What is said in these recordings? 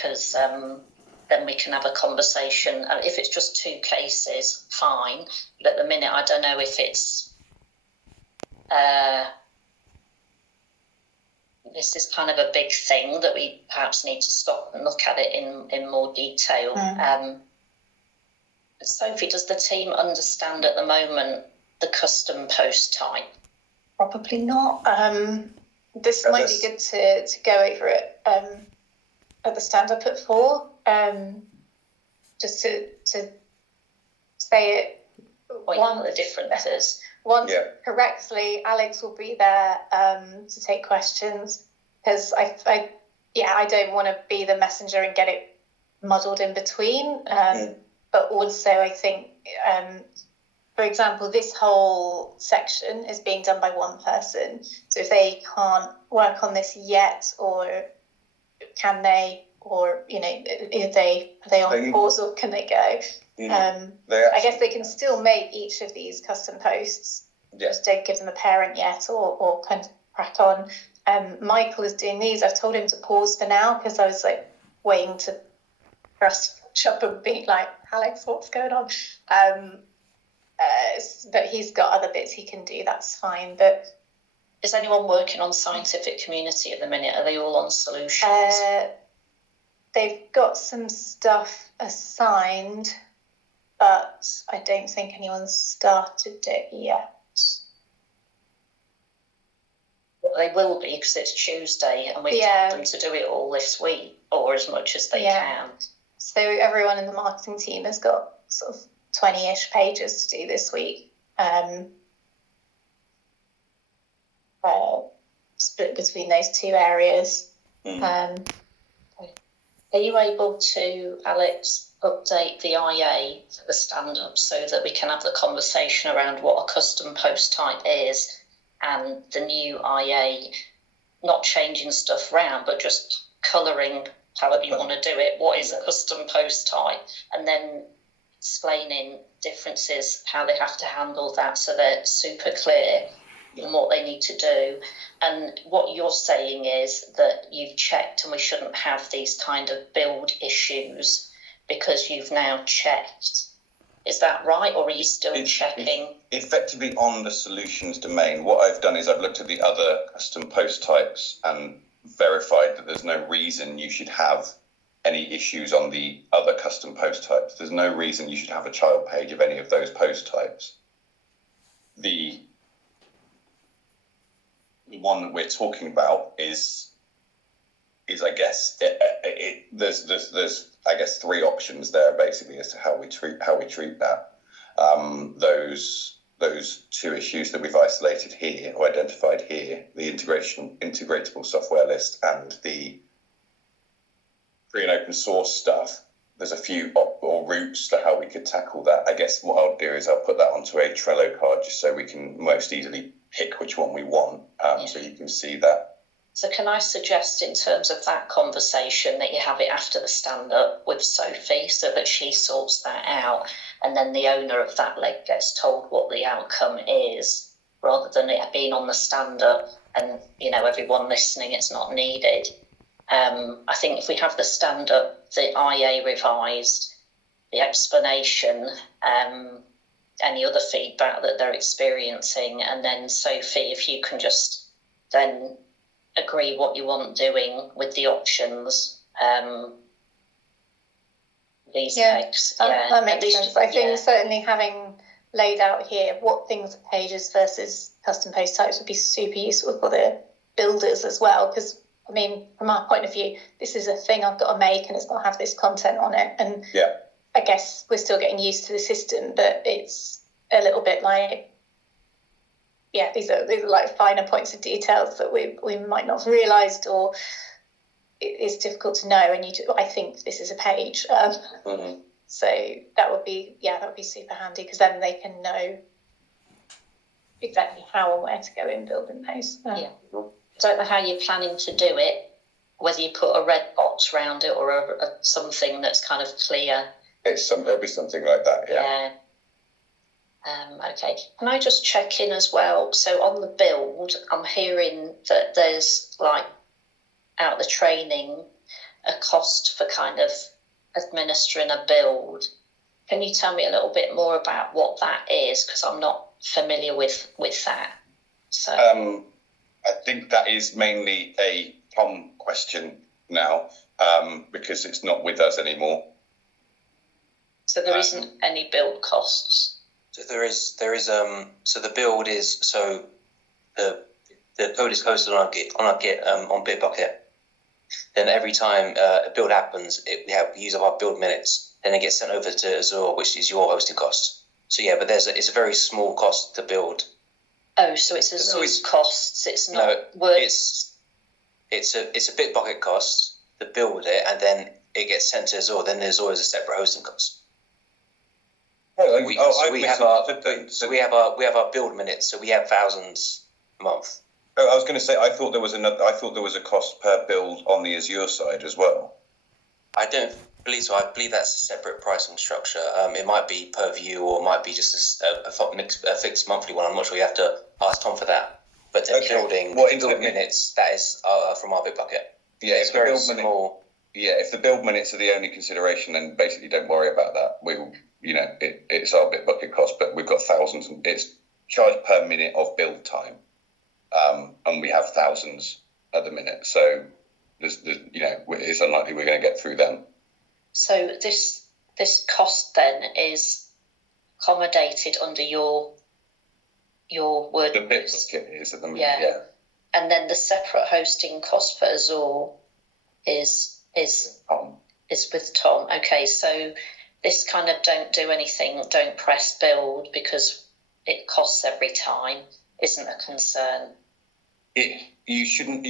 because then we can have a conversation. If it's just 2 cases, fine. But at the minute, I don't know if it's this is kind of a big thing that we perhaps need to stop and look at it in more detail. Sophie, does the team understand at the moment the custom post type? Probably not. This might be good to go over it at the stand-up at 4, just to say it. One of the differences. Correctly, Alex will be there to take questions, because I don't want to be the messenger and get it muddled in between. But also, I think, for example, this whole section is being done by one person. So if they can't work on this yet, or can they, or are they on pause, or can they go? I guess they can still make each of these custom posts. Just don't give them a parent yet, or kind of crack on. Michael is doing these. I've told him to pause for now, because I was waiting for us to catch up and be like, Alex, what's going on? But he's got other bits he can do. That's fine. But is anyone working on scientific community at the minute? Are they all on solutions? They've got some stuff assigned, but I don't think anyone's started it yet. Well, they will be, because it's Tuesday, and we've told them to do it all this week, or as much as they can. So everyone in the marketing team has got sort of 20-ish pages to do this week, split between those 2 areas. Are you able to, Alex, update the IA for the stand-up so that we can have the conversation around what a custom post type is, and the new IA, not changing stuff around, but just colouring however you want to do it, what is a custom post type, and then explaining differences, how they have to handle that, so they're super clear in what they need to do. And what you're saying is that you've checked and we shouldn't have these kind of build issues because you've now checked. Is that right, or are you still checking? Effectively, on the solutions domain, what I've done is I've looked at the other custom post types and verified that there's no reason you should have any issues on the other custom post types. There's no reason you should have a child page of any of those post types. The one that we're talking about is I guess there's I guess 3 options there basically as to how we treat that. Those 2 issues that we've isolated here or identified here, the integratable software list and the free and open source stuff. There's a few routes to how we could tackle that. I guess what I'll do is I'll put that onto a Trello card just so we can most easily pick which one we want, so you can see that. So can I suggest, in terms of that conversation, that you have it after the stand-up with Sophie so that she sorts that out, and then the owner of that leg gets told what the outcome is, rather than it being on the stand-up and, everyone listening, it's not needed. I think if we have the stand-up, the IA revised, the explanation, any other feedback that they're experiencing, and then Sophie, if you can just then agree what you want doing with the options, these pegs. That makes sense. I think certainly having laid out here what things are pages versus custom post types would be super useful for the builders as well, because from our point of view, this is a thing I've got to make and it's got to have this content on it, and I guess we're still getting used to the system, but it's a little bit like, these are like finer points of details that we might not have realised, or it's difficult to know, and I think this is a page. So that would be super handy, because then they can know exactly how and where to go in building those. I don't know how you're planning to do it, whether you put a red box around it or something that's kind of clear. It'll be something like that, Okay. Can I just check in as well? So on the build, I'm hearing that there's out the training, a cost for kind of administering a build. Can you tell me a little bit more about what that is? Because I'm not familiar with that. So I think that is mainly a Tom question now, because it's not with us anymore. So there isn't any build costs. So there is. So the build is the code is hosted on Bitbucket. Then every time a build happens, we use up our build minutes. Then it gets sent over to Azure, which is your hosting cost. So yeah, but it's a very small cost to build. Oh, so it's Azure's costs. It's not Wordpress. It's a Bitbucket cost to build it, and then it gets sent to Azure. Then there's always a separate hosting cost. We have our build minutes, so we have thousands a month. Oh, I was going to say I thought there was a cost per build on the Azure side as well. I don't believe so. I believe that's a separate pricing structure. It might be per view, or it might be just a fixed monthly one. I'm not sure. You have to ask Tom for that. But build minutes, that is from our Bitbucket. Yeah, it's very small. If the build minutes are the only consideration, then basically don't worry about that. It's our Bitbucket cost, but we've got thousands, and it's charged per minute of build time, and we have thousands at the minute. So it's unlikely we're going to get through them. So this cost then is accommodated under your WordPress. The Bitbucket is at the minute, yeah. And then the separate hosting cost for Azure is with Tom. Okay, so this kind of don't press build because it costs every time isn't a concern. You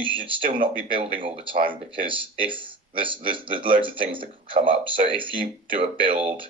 should still not be building all the time, because if there's loads of things that could come up. So if you do a build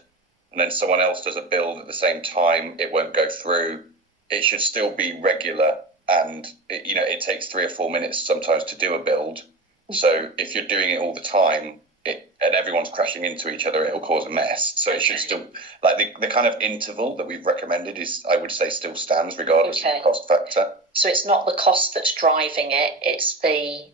and then someone else does a build at the same time, it won't go through. It should still be regular, and it takes 3 or 4 minutes sometimes to do a build. So if you're doing it all the time, and everyone's crashing into each other, it'll cause a mess. So it should still, like the kind of interval that we've recommended is, I would say, still stands regardless of the cost factor. So it's not the cost that's driving it; it's the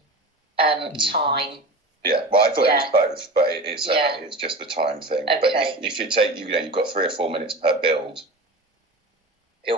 time. Yeah, well, I thought it was both, but it's just the time thing. Okay. But if you take, you've got 3 or 4 minutes per build. It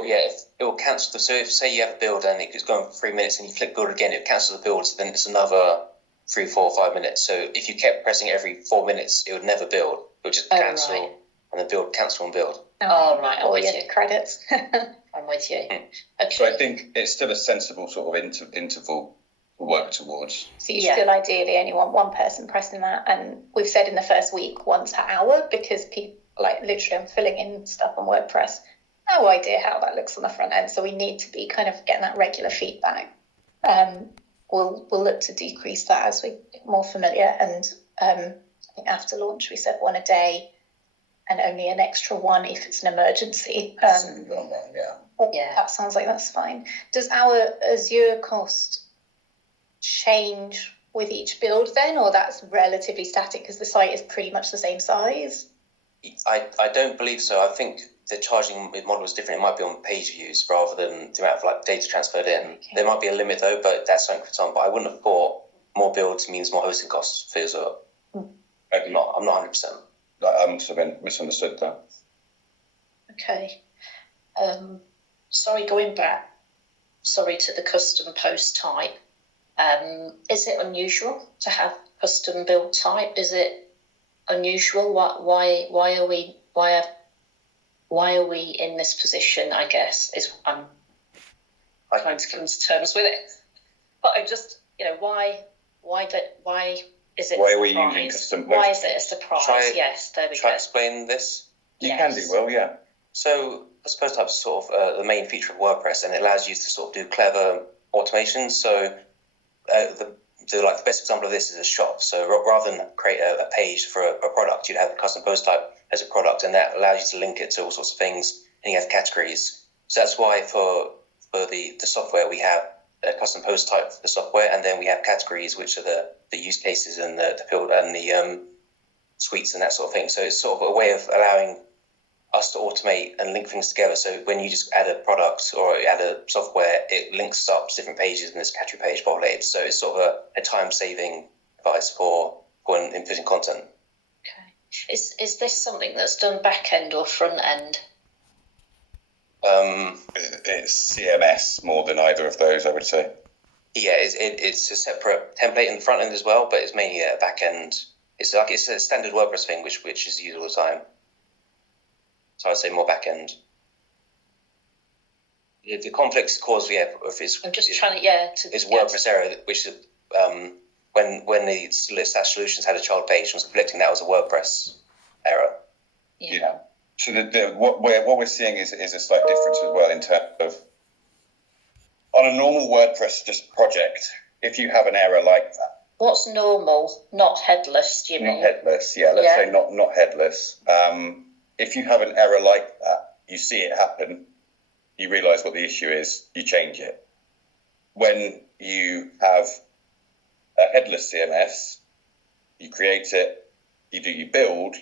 will cancel. So if say you have a build and it's going for 3 minutes and you click build again, it cancels the build. So then it's another 3, 4, 5 minutes. So if you kept pressing every 4 minutes, it would never build. It would just cancel and then build, cancel and build. Oh, right. I'm with you. Credits. I'm with you. Okay. So I think it's still a sensible sort of interval to work towards. So you still ideally only want one person pressing that. And we've said in the first week, once per hour, because people, literally I'm filling in stuff on WordPress. No idea how that looks on the front end. So we need to be kind of getting that regular feedback. We'll look to decrease that as we get more familiar. And I think after launch, we said 1 a day and only an extra 1 if it's an emergency. That sounds like that's fine. Does our Azure cost change with each build then, or that's relatively static because the site is pretty much the same size? I don't believe so. I think the charging model is different. It might be on page views rather than the amount of data transferred in. Okay. There might be a limit though, but that's something for Tom. But I wouldn't have thought more builds means more hosting costs for Azure. I'm not 100%. I must have misunderstood that. Okay. Going back. Sorry to the custom post type. Is it unusual to have custom build type? Is it unusual? Why are we in this position? I guess is I'm trying to come to terms with it. But I'm just why is it? Why are we using custom post? Why is it a surprise? Yes, there we go. Try to explain this. You can do well, yeah. So custom post type is sort of the main feature of WordPress, and it allows you to sort of do clever automations. So the best example of this is a shop. So rather than create a page for a product, you'd have a custom post type as a product, and that allows you to link it to all sorts of things, and you have categories. So that's why for the software we have a custom post type for the software, and then we have categories, which are the use cases and the build and the suites and that sort of thing. So it's sort of a way of allowing us to automate and link things together. So when you just add a product or add a software, it links up to different pages in this category page populated. So it's sort of a time-saving device for when inputting content. Okay. Is this something that's done back end or front end? It's CMS more than either of those, I would say. Yeah, it's a separate template in the front end as well, but it's mainly a back end. It's a standard WordPress thing which is used all the time. So I'd say more back end. The conflicts caused, if it's. I'm just trying to. It's WordPress error, which when the Slash Solutions had a child page and was conflicting, that was a WordPress error. Yeah. So what we're seeing is a slight difference as well in terms of on a normal WordPress just project, if you have an error like that. What's normal? Not headless, do you mean? Not headless, yeah. Let's say not headless. If you have an error like that, you see it happen, you realise what the issue is, you change it. When you have a headless CMS, you create it, you build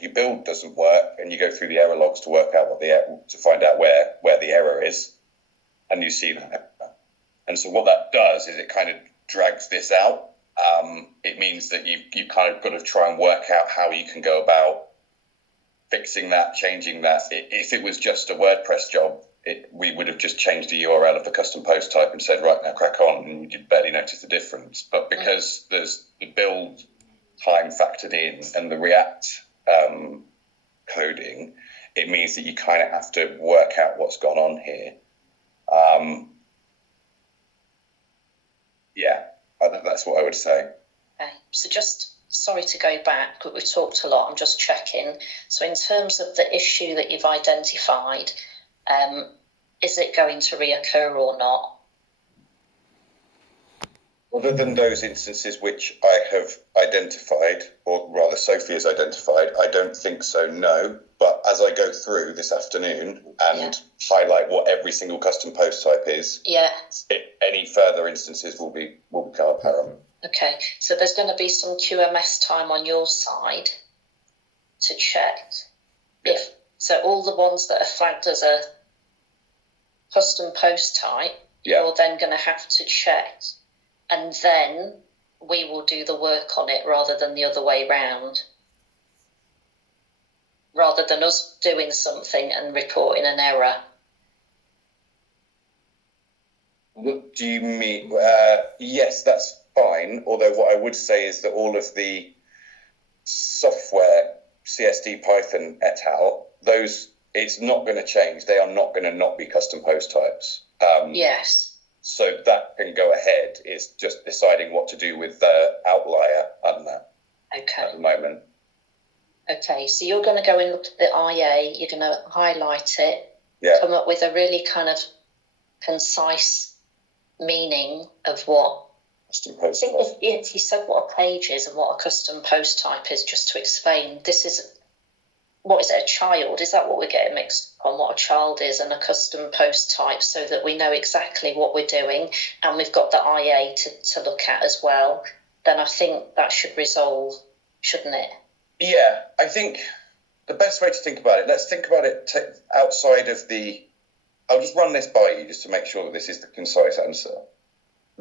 doesn't work, and you go through the error logs to work out to find out where the error is, and you see that. And so what that does is it kind of drags this out. It means that you kind of got to try and work out how you can go about fixing that, changing that. If it was just a WordPress job, we would have just changed the URL of the custom post type and said, right, now crack on, and you'd barely notice the difference. But because there's the build time factored in and the React coding, it means that you kind of have to work out what's gone on here. I think that's what I would say. Okay. So just, sorry to go back, but we've talked a lot, I'm just checking. So in terms of the issue that you've identified, is it going to reoccur or not? Other than those instances which I have identified, or rather Sophie has identified, I don't think so, no. But as I go through this afternoon and highlight what every single custom post type is, any further instances will become apparent. Okay, so there's going to be some QMS time on your side to check. So all the ones that are flagged as a custom post type, you're then going to have to check. And then we will do the work on it rather than the other way round. Rather than us doing something and reporting an error. What do you mean? Yes, that's fine. Although what I would say is that all of the software, CSD, Python, et al., those, it's not going to change. They are not going to not be custom post types. Yes. So that can go ahead. It's just deciding what to do with the outlier on that at the moment. Okay, so you're going to go and look at the IA, you're going to highlight it, come up with a really kind of concise meaning of what... Custom post type. If you said what a page is and what a custom post type is, just to explain, this is... What is it, a child? Is that what we're getting mixed on, what a child is and a custom post type, so that we know exactly what we're doing and we've got the IA to look at as well? Then I think that should resolve, shouldn't it? Yeah, I think the best way to think about it, let's think about it outside of the... I'll just run this by you just to make sure that this is the concise answer.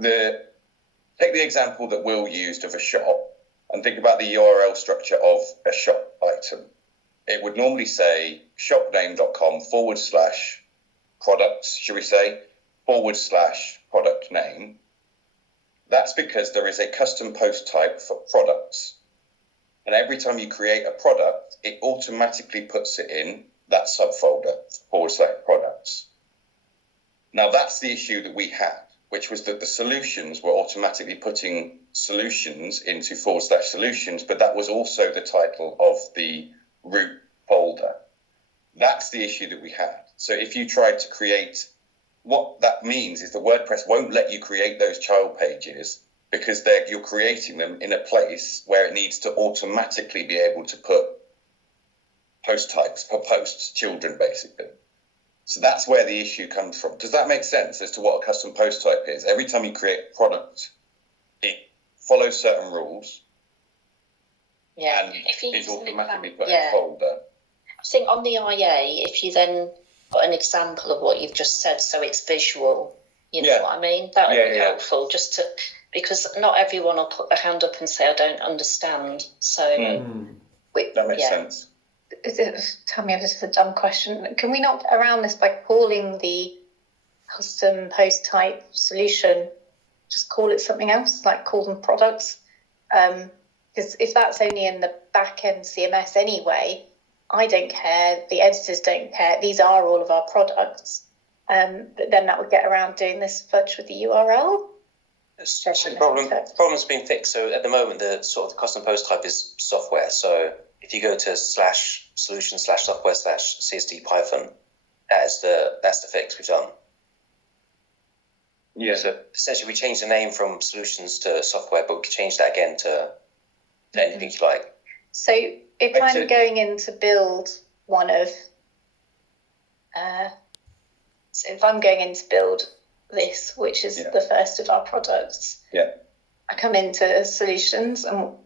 Take the example that Will used of a shop and think about the URL structure of a shop item. It would normally say shopname.com/products, should we say, /product name. That's because there is a custom post type for products. And every time you create a product, it automatically puts it in that subfolder, /products. Now, that's the issue that we had, which was that the solutions were automatically putting solutions into /solutions, but that was also the title of the root folder. That's the issue that we had. So if you tried to create, what that means is the WordPress won't let you create those child pages because you're creating them in a place where it needs to automatically be able to put post types for posts, children basically. So that's where the issue comes from. Does that make sense as to what a custom post type is? Every time you create a product, it follows certain rules. Yeah, and it's automatically put in a folder. I think on the IA, if you then put an example of what you've just said, so it's visual, you know what I mean? That would be helpful, just to, because not everyone will put their hand up and say, I don't understand. So that makes sense. Tell me if this is a dumb question. Can we not get around this by calling the custom post type solution, just call it something else, like call them products? Because if that's only in the back end CMS anyway, I don't care, the editors don't care, these are all of our products. But then that would get around doing this fudge with the URL. So the problem's been fixed. So at the moment, the sort of the custom post type is software. So if you go to /solution/software/CSD Python, that's the fix we've done. Yeah. So essentially, we changed the name from solutions to software, but we can change that again to anything you like. So if I'm going in to build one of, so if I'm going in to build this, which is the first of our products, I come into solutions and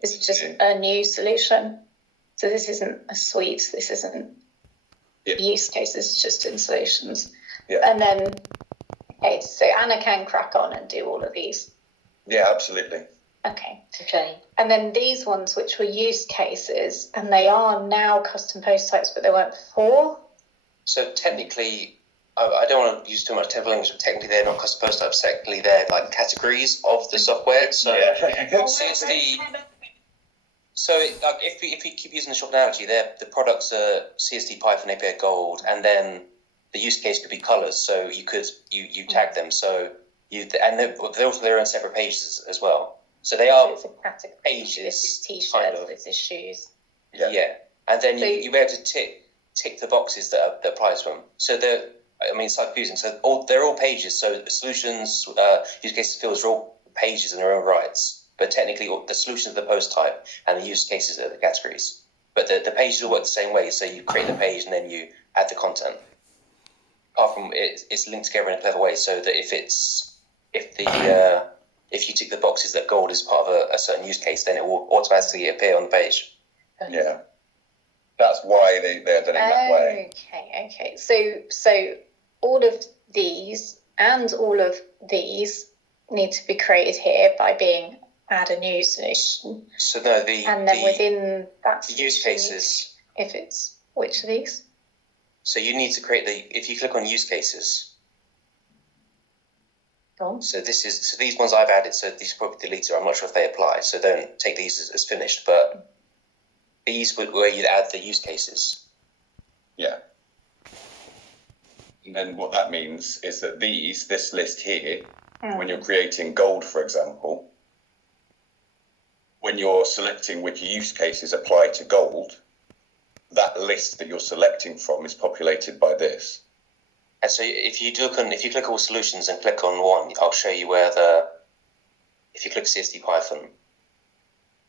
this is just a new solution. So this isn't a suite, this isn't use cases, it's just in solutions. And then, okay, so Anna can crack on and do all of these. Yeah, absolutely. Okay. And then these ones, which were use cases, and they are now custom post types, but they weren't before. So technically, I don't want to use too much technical language, but technically they're not custom post types. Technically, they're like categories of the software. So CSD. So like if we keep using the shop analogy, the products are CSD Python API Gold, and then the use case could be colors. So you tag them. So they're also their own separate pages as well. So they are pages. This is t-shirts, kind of. This is shoes. Yeah. And then you'll be able to tick the boxes that applies to them. So it's like confusing. So they're all pages. So the solutions, use cases, fields are all pages in their own rights. But technically, the solutions are the post type, and the use cases are the categories. But the pages all work the same way. So you create the page, and then you add the content. Apart from it's linked together in a clever way, so that if you tick the boxes that gold is part of a certain use case, then it will automatically appear on the page. Yeah, that's why they're done in that way. Okay. So all of these and all of these need to be created here by being add a new solution. So no, within that the use cases. If it's which of these? So you need to create if you click on use cases. So these ones I've added, so these are probably deleted. I'm not sure if they apply, so don't take these as finished. But these would where you'd add the use cases. Yeah. And then what that means is that this list here, when you're creating gold, for example, when you're selecting which use cases apply to gold, that list that you're selecting from is populated by this. And so if you click all solutions and click on one, I'll show you where if you click CSD Python,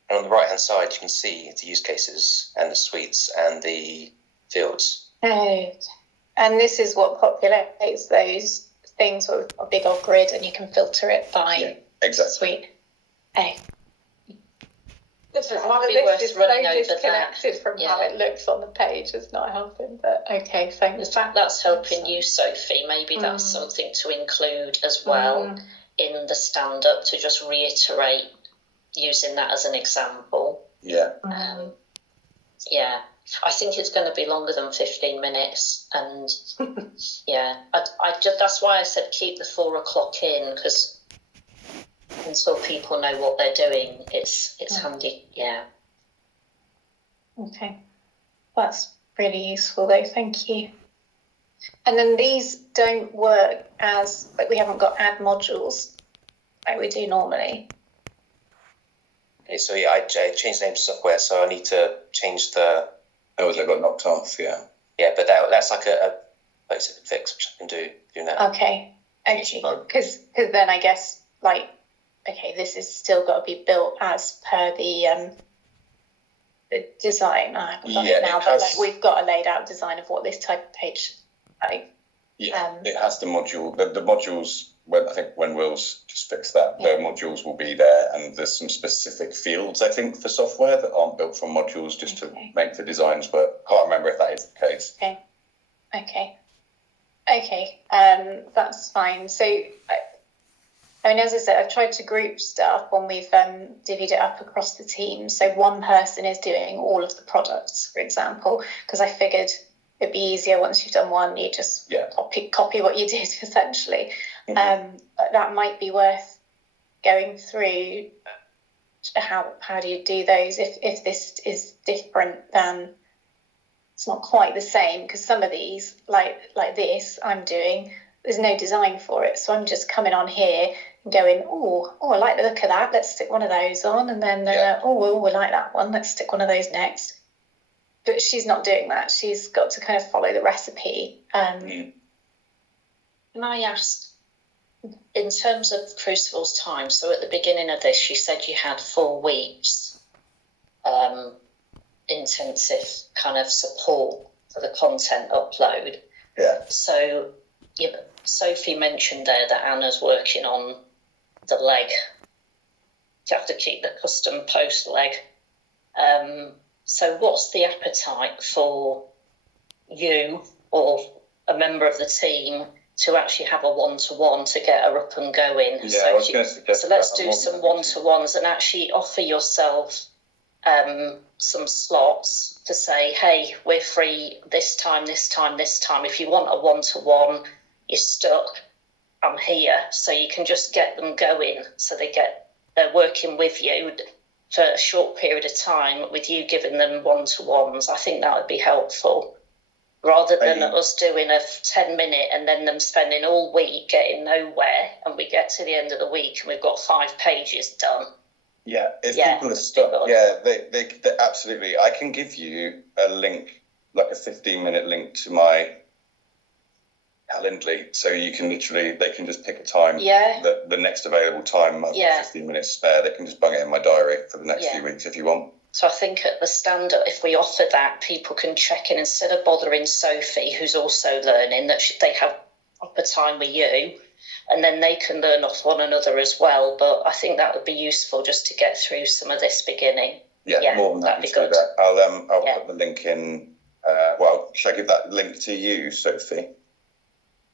and on the right hand side you can see the use cases and the suites and the fields. Oh, and this is what populates those things with a big old grid, and you can filter it by suite. Oh. It might be worth running over disconnected from how it looks on the page. It's not helping, but okay, thanks. The fact that's helping you, Sophie, maybe that's something to include as well in the stand-up, to just reiterate using that as an example. Yeah. I think it's going to be longer than 15 minutes, and that's why I said keep the 4 o'clock in, because until people know what they're doing, it's handy. Yeah. Okay, that's really useful though. Thank you. And then these don't work as we haven't got add modules like we do normally. Okay, so I changed the name to software, so I need to change the. Oh, they got knocked off. Yeah. Yeah, but that's like a basic fix which I can do now. Okay. Because then I guess this is still got to be built as per the design. I haven't got it now, but we've got a laid out design of what this type of page it has the module. The modules. When Will's just fixed that, the modules will be there, and there's some specific fields I think for software that aren't built from modules just to make the designs work. Can't remember if that is the case. Okay. That's fine. So I mean, as I said, I've tried to group stuff when we've divvied it up across the team. So one person is doing all of the products, for example, because I figured it'd be easier once you've done one, you just copy what you did, essentially. But that might be worth going through. How do you do those if this is different than it's not quite the same, because some of these like this I'm doing, there's no design for it, so I'm just coming on here and going, oh I like the look of that, let's stick one of those on, and then we like that one, let's stick one of those next. But she's not doing that. She's got to kind of follow the recipe. Can I ask, in terms of Crucible's time, so at the beginning of this, you said you had 4 weeks intensive kind of support for the content upload. Yeah. So, Sophie mentioned there that Anna's working on the leg. You have to keep the custom post leg. So what's the appetite for you or a member of the team to actually have a one-to-one to get her up and going? Yeah, so I was going to suggest so let's do some one-to-ones and actually offer yourself some slots to say, hey, we're free this time. If you want a one-to-one, you're stuck, I'm here. So you can just get them going so they're working with you for a short period of time with you giving them one-to-ones. I think that would be helpful, rather than us doing a 10-minute and then them spending all week getting nowhere, and we get to the end of the week and we've got 5 pages done. Yeah, if people are stuck, they absolutely. I can give you a link, like a 15-minute link to my Calendly, so you can they can just pick a time, the next available time. I've got 15 minutes spare. They can just bung it in my diary for the next few weeks if you want. So I think at the stand-up, if we offer that, people can check in instead of bothering Sophie, who's also learning, that they have proper time with you, and then they can learn off one another as well. But I think that would be useful just to get through some of this beginning. Yeah, more than that. That'd be good. I'll put the link in. Should I give that link to you, Sophie?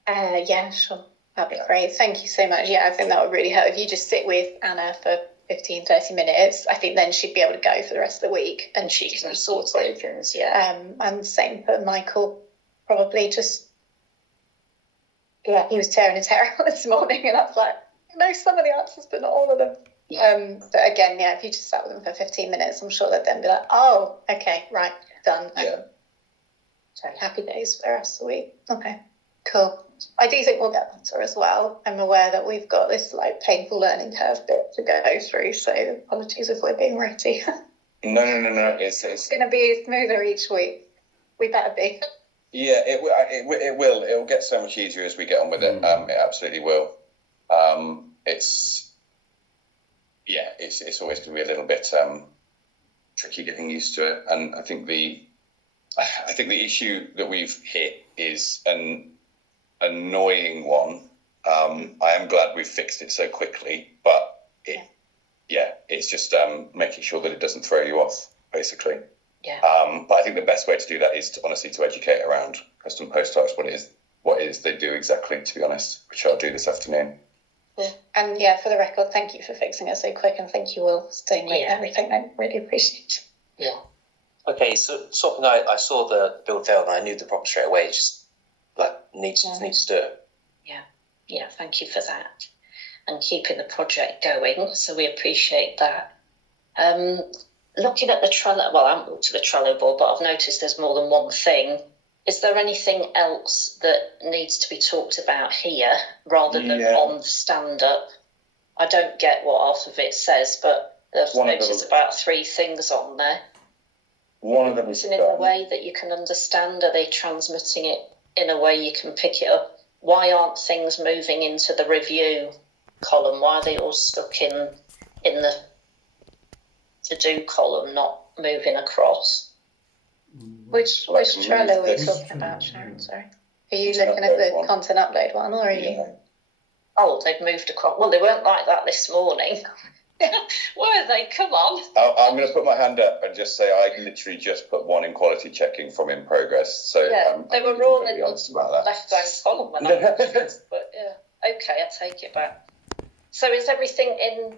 Yeah, sure. That'd be great. Thank you so much. Yeah, I think that would really help. If you just sit with Anna for 15, 30 minutes, I think then she'd be able to go for the rest of the week and she can sort it. And same for Michael, probably just, he was tearing his hair out this morning and I was like, I know some of the answers, but not all of them. But again, if you just sat with them for 15 minutes, I'm sure they'd then be like, oh, okay, right, done. So happy days for the rest of the week. Okay, cool. I do think we'll get better as well. I'm aware that we've got this painful learning curve bit to go through, so apologies if we're being ratty. No. It's going to be smoother each week. We better be. Yeah, it will. It will get so much easier as we get on with it. It absolutely will. It's always going to be a little bit tricky getting used to it, and I think the issue that we've hit is an annoying one. I am glad we've fixed it so quickly, but it's just making sure that it doesn't throw you off, basically. But I think the best way to do that is to educate around custom post types, what it is they do exactly, to be honest, which I'll do this afternoon. And for the record, thank you for fixing it so quick, and thank you all for staying with everything. I really appreciate it. Okay, so something I saw the build failed and I knew the problem straight away. It's just need to do it. Yeah, thank you for that. And keeping the project going, so we appreciate that. Looking at the Trello, I haven't looked at the Trello board, but I've noticed there's more than one thing. Is there anything else that needs to be talked about here rather than on the stand-up? I don't get what half of it says, but I've noticed about 3 things on there. One of them is in a way that you can understand. Are they transmitting it in a way you can pick it up? Why aren't things moving into the review column? Why are they all stuck in the to-do column, not moving across? Which Trello are we talking about, Sharon? Sorry. Are you looking at the content upload one, or are you? Oh, they've moved across. Well, they weren't like that this morning. Were they? Come on. I'm going to put my hand up and just say I literally just put one in quality checking from in progress. So they were all in the left-hand column when I but okay, I take it back. So is everything in?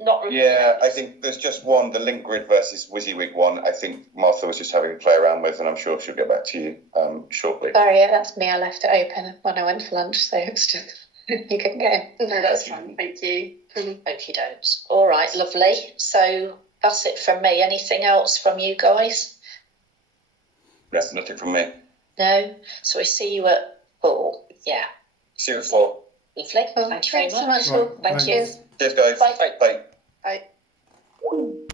Not. Yeah, I think there's just one, the link grid versus WYSIWYG one. I think Martha was just having a play around with, and I'm sure she'll get back to you shortly. Sorry, yeah, that's me. I left it open when I went for lunch, so it's just you can go. No, that's fine. Thank you. Okie dokes. All right, lovely. So that's it from me. Anything else from you guys? That's nothing from me. No. So we see you at 4. Yeah. See you at 4. Lovely. Well, Thank you very thanks so much. much. Right, Thank thanks. you. Cheers, guys. Bye. Bye. Bye.